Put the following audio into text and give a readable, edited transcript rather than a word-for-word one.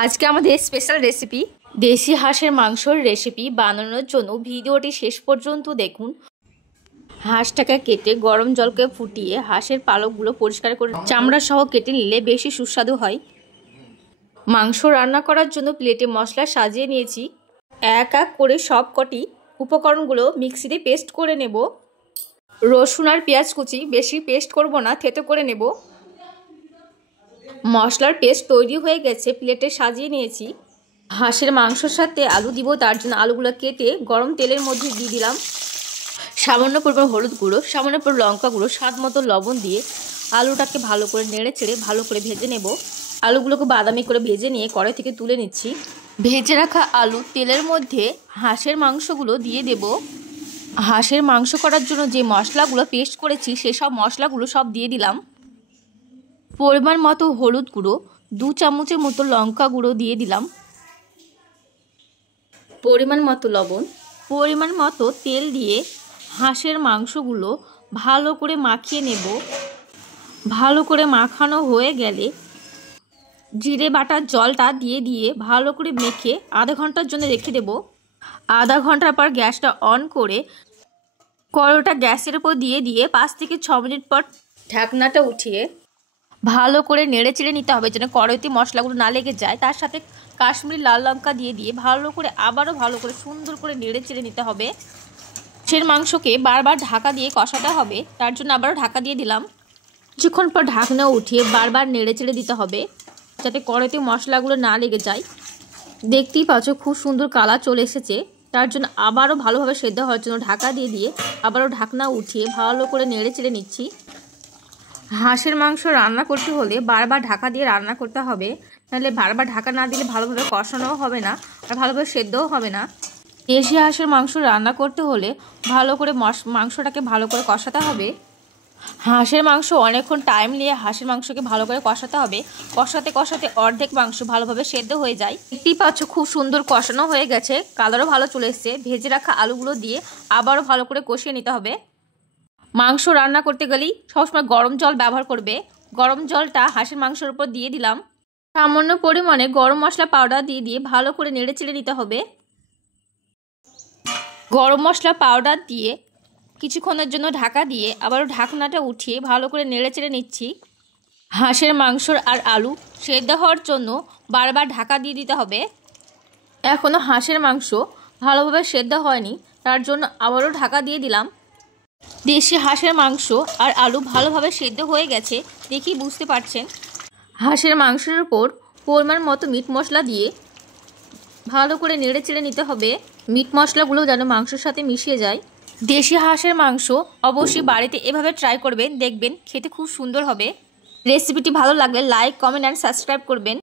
আজকে আমাদের special recipe দেশি হাঁসের মাংসের রেসিপি বানানোর জন্য ভিডিওটি শেষ পর্যন্ত দেখুন। হাঁসটাকে কেটে গরম জলকে ফুটিয়ে হাঁসের পালকগুলো পরিষ্কার করে চামড়া সহ কেটে নিলে বেশি সুস্বাদু হয়। মাংস রান্না করার জন্য প্লেটে মশলা সাজিয়ে নিয়েছি। এক এক করে সব কটি উপকরণগুলো মিক্সিতে পেস্ট করে নেব। রসুন আর পেঁয়াজ কুচি বেশি পেস্ট করব না, থেতো করে নেব। মশলার পেস্ট তৈরি হয়ে গেছে, প্লেটে সাজিয়ে নিয়েছি। হাঁসের মাংসের সাথে আলু দিব, তার জন্য আলুগুলো কেটে গরম তেলের মধ্যে দিয়ে দিলাম। সামান্য পরিমাণ হলুদ গুঁড়ো, সামান্য পরিমাণ লঙ্কা গুঁড়ো, স্বাদ মতো লবণ দিয়ে আলুটাকে ভালো করে নেড়ে চেড়ে ভালো করে ভেজে নেব। আলুগুলোকে বাদামি করে ভেজে নিয়ে কড়াই থেকে তুলে নিচ্ছি। ভেজে রাখা আলু তেলের মধ্যে হাঁসের মাংসগুলো দিয়ে দেব। হাঁসের মাংস করার জন্য যে মশলাগুলো পেস্ট করেছি সেসব মশলাগুলো সব দিয়ে দিলাম। পরিমাণ মতো হলুদ গুঁড়ো, 2 চামচের মতো লঙ্কা গুঁড়ো দিয়ে দিলাম। পরিমাণ মতো লবণ, পরিমাণ মতো তেল দিয়ে হাঁসের মাংসগুলো ভালো করে মাখিয়ে নেব। ভালো করে মাখানো হয়ে গেলে জিরে বাটার জলটা দিয়ে ভালো করে মেখে আধা ঘন্টার জন্য রেখে দেব। আধা ঘন্টার পর গ্যাসটা অন করে কড়াইটা গ্যাসের উপর দিয়ে 5 থেকে 6 মিনিট পর ঢাকনাটা উঠিয়ে ভালো করে নেড়ে চেড়ে নিতে হবে যেন কড়াইতে মশলাগুলো না লেগে যায়। তার সাথে কাশ্মীরি লাল লঙ্কা দিয়ে ভালো করে আবারও ভালো করে সুন্দর করে নেড়ে চেড়ে নিতে হবে। হাঁসের মাংসকে বারবার ঢাকা দিয়ে কষাতে হবে, তার জন্য আবারও ঢাকা দিয়ে দিলাম। কিছুক্ষণ পর ঢাকনা উঠিয়ে বারবার নেড়ে চেড়ে দিতে হবে যাতে কড়াইতে মশলাগুলো না লেগে যায়। দেখতেই পাচ্ছ খুব সুন্দর কালার চলে এসেছে, তার জন্য আবারও ভালোভাবে সেদ্ধ হওয়ার জন্য ঢাকা দিয়ে আবারও ঢাকনা উঠিয়ে ভালো করে নেড়ে চেড়ে নিচ্ছি। হাঁসের মাংস রান্না করতে হলে বারবার ঢাকা দিয়ে রান্না করতে হবে, নাহলে বারবার ঢাকা না দিলে ভালোভাবে কষানোও হবে না আর ভালোভাবে সেদ্ধও হবে না। দেশি হাঁসের মাংস রান্না করতে হলে ভালো করে মাংসটাকে ভালো করে কষাতে হবে। হাঁসের মাংস অনেকক্ষণ টাইম নিয়ে হাঁসের মাংসকে ভালো করে কষাতে হবে। কষাতে কষাতে অর্ধেক মাংস ভালোভাবে সেদ্ধ হয়ে যায়। দেখতেই পাচ্ছ খুব সুন্দর কষানো হয়ে গেছে, কালারও ভালো চলে এসছে। ভেজে রাখা আলুগুলো দিয়ে আবারও ভালো করে কষিয়ে নিতে হবে। মাংস রান্না করতে গেলেই সবসময় গরম জল ব্যবহার করবে। গরম জলটা হাঁসের মাংসের উপর দিয়ে দিলাম। সামান্য পরিমাণে গরম মশলা পাউডার দিয়ে ভালো করে নেড়ে চেড়ে নিতে হবে। গরম মশলা পাউডার দিয়ে কিছুক্ষণের জন্য ঢাকা দিয়ে আবারও ঢাকনাটা উঠিয়ে ভালো করে নেড়ে চেড়ে নিচ্ছি। হাঁসের মাংস আর আলু সেদ্ধ হওয়ার জন্য বারবার ঢাকা দিয়ে দিতে হবে। এখনও হাঁসের মাংস ভালোভাবে সেদ্ধ হয়নি, তার জন্য আবারও ঢাকা দিয়ে দিলাম। দেশি হাঁসের মাংস আর আলু ভালোভাবে সেদ্ধ হয়ে গেছে, দেখি বুঝতে পারছেন। হাঁসের মাংসের উপর পরিমাণ মতো মিট মশলা দিয়ে ভালো করে নেড়ে চেড়ে নিতে হবে। মিট মশলাগুলো যেন মাংসের সাথে মিশিয়ে যায়। দেশি হাঁসের মাংস অবশ্যই বাড়িতে এভাবে ট্রাই করবেন, দেখবেন খেতে খুব সুন্দর হবে। রেসিপিটি ভালো লাগলে লাইক, কমেন্ট অ্যান্ড সাবস্ক্রাইব করবেন।